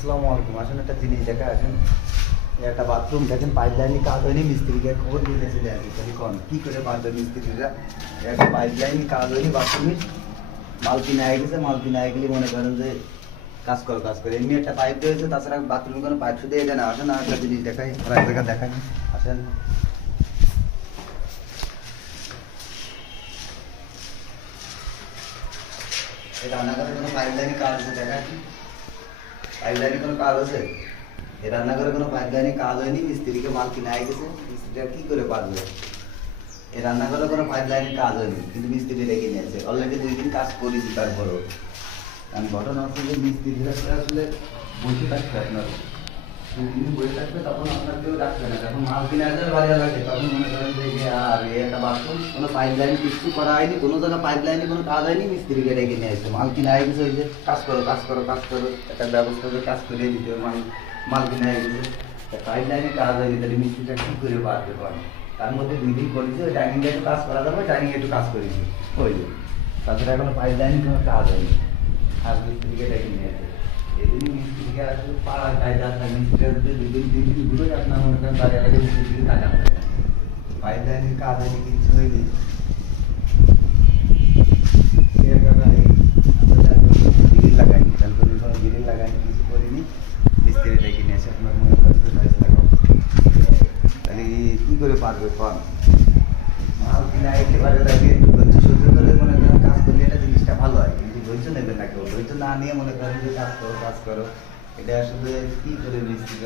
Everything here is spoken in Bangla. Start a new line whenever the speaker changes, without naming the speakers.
আসসালামু আলাইকুম। আসেন একটা জিনিস দেখে, আসেন। একটা বাথরুম দেখেন পাইপ লাইনে কাজ হয়নি, মিস্ত্রিকে খবর দিয়ে আর কি তাহলে কী করে পারবে মিস্ত্রিরা। একটা পাইপ লাইনে কাজ হয়নি বাথরুমের মাল আয় গেছে, মাল আয় গেলে মনে করেন যে কাজ করো, কাজ করে। এমনি একটা পাইপ দিয়েছে তাছাড়া বাথরুমে কোনো পাইপ শুধু এটা না, আসেন, আর একটা জিনিস দেখাই আর জায়গা দেখাই। আসেন। রান্নাঘরে কোনো পাইপ লাইনে কাজ আছে পাইপ লাইনে কোনো কাজ আছে? এ রান্নাঘরে কোনো পাইপলাইনে কাজ হয়নি? মিস্ত্রিকে মাল কিনে আয় মিস্ত্রিটা কি করে পারবে? এ রান্নাঘরে কোনো পাইপলাইনে কাজ হয়নি, কিন্তু মিস্ত্রি লেগে নিয়েছে অলরেডি দুই দিন কাজ করেছি তারপরেও। কারণ ঘটনা হচ্ছে যে মিস্ত্রিরা আসলে বসে থাকছে আপনার দিন থাকবে, তখন আপনার কেউ রাখবে না। যখন মাল কিনে আসবে ভালো লাগে তখন মনে করেন যে আর এই একটা বাথরুম, কোনো পাইপ লাইন কিছু করা হয়নি, কোনো জায়গায় পাইপ লাইনে কোনো কাজ হয়নি মিস্ত্রিকে ডেকে নিয়ে আসছে। মাল কিনে গেছে ওই যে কাজ করো কাজ করো কাজ করো, একটা ব্যবস্থা করে কাজ করে দিতে মাল মাল কিনে গেছে পাইপ লাইনে কাজ হয়নি, তাহলে মিস্ত্রিটা কী করে পারবে? পারে তার মধ্যে দুই দিন করেছি ওই ডাইনিংটা একটু কাজ করা যাবে ডাইনিং একটু কাজ করেছি ওই যে তাছাড়া এখনও পাইপ লাইনে কোনো কাজ হয়নি। আর মিস্ত্রিকে ডেকে নিয়ে আসে এদিন মিস্ত্রিকে আসলে পাড়ার কায়দা আছে মিস্ত্রিরা যদি দুই দিন তিন দিন ঘুরে আপনার মনে করেন তার আগে মিস্ত্রিকে কাজ হবে পাইপ লাইনের কাজ হয়নি কিচ্ছু হয়নি লাগাইনি তারপরে গ্রিল লাগাইনি কিছু নিয়ে কি করে পারবে কম? মাল কিনা একেবারে লাগে ধৈর্য নেবে না কেউ ধৈর্য না নিয়ে মনে করেন যে কাজ করো কাজ করো। এটা আসলে কি করে মিস্ত্রি